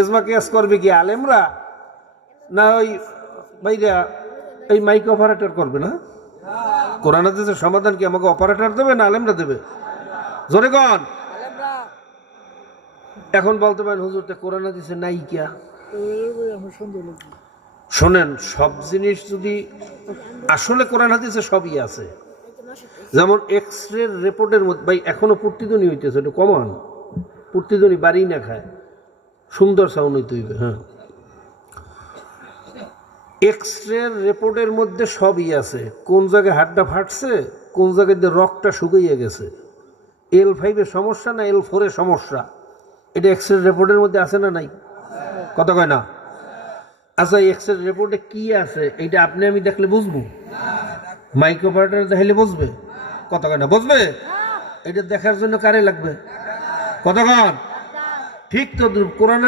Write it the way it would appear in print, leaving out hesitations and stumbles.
Asthma case করবে কি আলেমরা না ওই ভাইরা এই মাইক অপারেটর করবে না? কোরআন হাদিসের সমাধান কি আমাকে অপারেটর দেবে না আলেমরা দেবে? জোরে কন। এখন বলতে পারেন হুজুর তে কোরআন হাদিসে নাই কিয়া? শোনেন, সব জিনিস যদি আসলে কোরআন হাদিসে সবই আছে, যেমন এক্স রে রিপোর্টের মধ্যে ভাই এখনো প্রতিধ্বনি হইতেছে, একটু কমান প্রতিধ্বনি বাড়ি না খায়, সুন্দর সাউন্ড হইতে হইবে। হ্যাঁ, এক্স রে রিপোর্টের মধ্যে সবই আছে, কোন জায়গায় হাড়টা ফাটছে, কোন জায়গায় দিয়ে রক্তটা শুকিয়ে গেছে, L5 সমস্যা না L4 সমস্যা, এটা এক্স রে রিপোর্টের মধ্যে আছে না নাই? কথা কয় না? আচ্ছা, এক্স রে রিপোর্টে কি আছে এইটা আপনি আমি দেখলে বুঝবো? মাইক অপারেটর দেখলে বুঝবে? কথা কয় না? বুঝবে? এটা দেখার জন্য কারে লাগবে? কতক্ষণ? ঠিক তো কোরআন